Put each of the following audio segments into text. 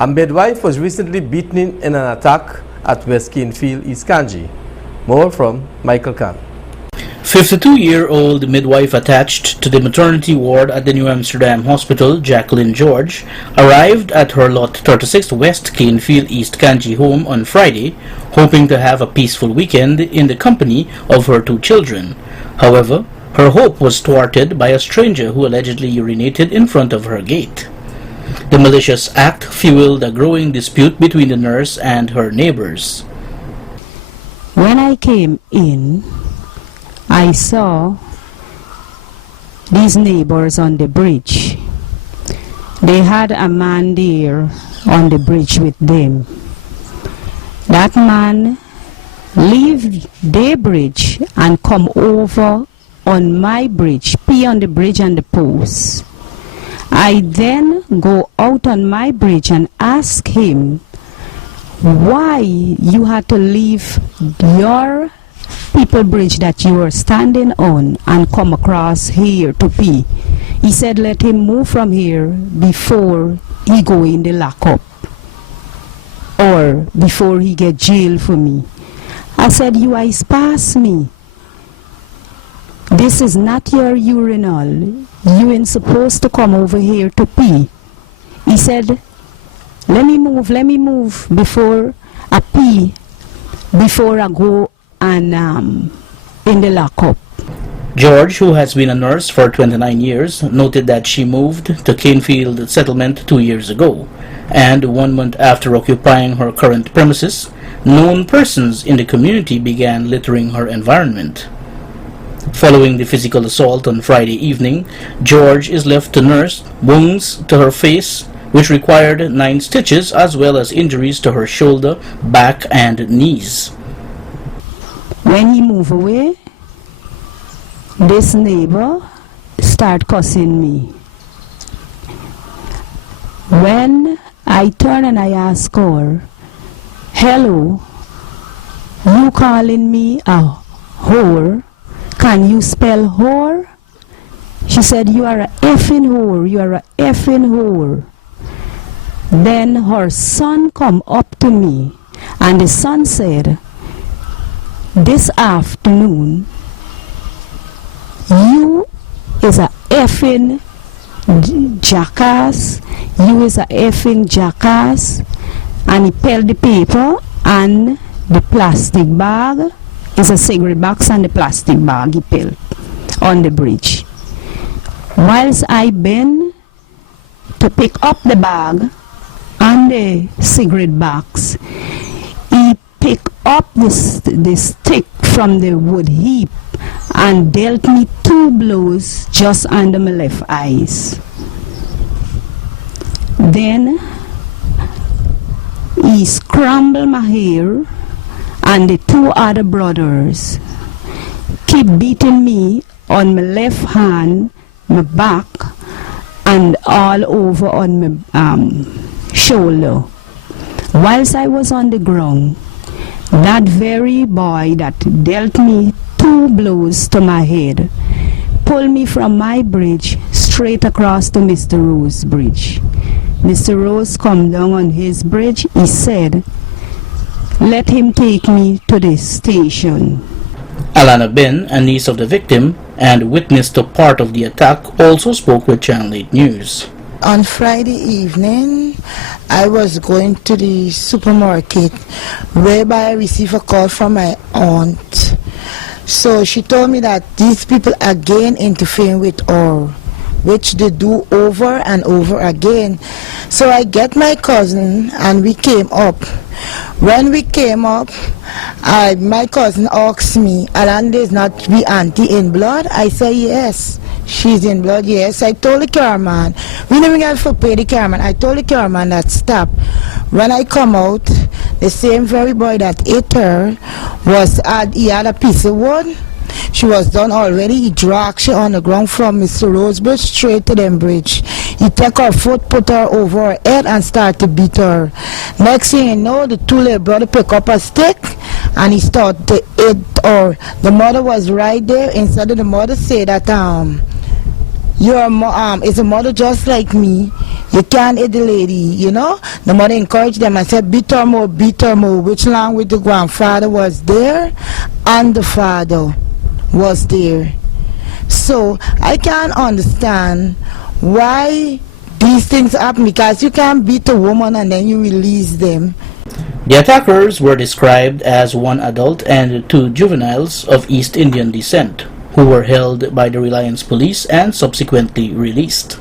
A midwife was recently beaten in an attack at West Canefield, East Kanji. More from Michael Khan. 52-year-old midwife attached to the maternity ward at the New Amsterdam Hospital, Jacqueline George, arrived at her Lot 36 West Canefield East Kanji home on Friday, hoping to have a peaceful weekend in the company of her 2 children. However, her hope was thwarted by a stranger who allegedly urinated in front of her gate. The malicious act fueled a growing dispute between the nurse and her neighbors. When I came in, I saw these neighbors on the bridge. They had a man there on the bridge with them. That man leave their bridge and come over on my bridge, pee on the bridge and the post. I then go out on my bridge and ask him why you had to leave your people bridge that you were standing on and come across here to pee. He said let him move from here before he go in the lockup or before he get jail for me. I said, you eyes pass me. This is not your urinal. You ain't supposed to come over here to pee. He said, let me move before I pee, before I go and in the lockup. George, who has been a nurse for 29 years, noted that she moved to Canefield settlement 2 years ago, and 1 month after occupying her current premises, known persons in the community began littering her environment. Following the physical assault on Friday evening, George is left to nurse wounds to her face, which required 9 stitches, as well as injuries to her shoulder, back, and knees. When he moved away, this neighbor started cussing me. When I turned and I asked her, hello, you calling me a whore? Can you spell whore? She said, you are a effing whore, you are a effing whore. Then her son come up to me and the son said, this afternoon, you is a effing jackass, you is a effing jackass, and he peeled the paper and the plastic bag, is a cigarette box and the plastic bag he peeled on the bridge. Whilst I bend to pick up the bag and the cigarette box, he picked up the stick from the wood heap and dealt me 2 blows just under my left eyes. Then he scrambled my hair, and the 2 other brothers keep beating me on my left hand, my back, and all over on my shoulder. Whilst I was on the ground, that very boy that dealt me 2 blows to my head pulled me from my bridge straight across to Mr. Rose's bridge. Mr. Rose come down on his bridge. He said, let him take me to the station. Alana Ben, a niece of the victim and witness to part of the attack, also spoke with Channel 8 News. On Friday evening, I was going to the supermarket, whereby I received a call from my aunt. So she told me that these people again interfering with her, which they do over and over again. So I get my cousin and we came up. When we came up, my cousin asked me, Alanda is not the auntie in blood? I said, yes, she's in blood, yes. I told the carman, we never got to pay the carman. I told the carman that stop. When I come out, the same very boy that ate her, he had a piece of wood. She was done already. He dragged she on the ground from Mr. Rosebridge straight to them bridge. He took her foot, put her over her head and started to beat her. Next thing you know, the 2 little brother pick up a stick and he started to hit her. The mother was right there. Instead of the mother say that is a mother just like me. You can't hit the lady, you know. The mother encouraged them and said, beat her more, which language the grandfather was there and the father was there. So I can't understand why these things happen, because you can't beat a woman and then you release them. The attackers were described as one adult and two juveniles of East Indian descent, who were held by the Reliance Police and subsequently released.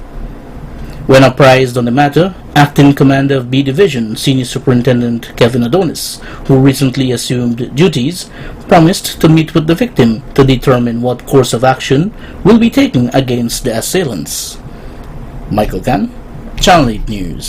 When apprised on the matter, Acting Commander of B Division Senior Superintendent Kevin Adonis, who recently assumed duties, promised to meet with the victim to determine what course of action will be taken against the assailants. Michael Can, Channel 8 News.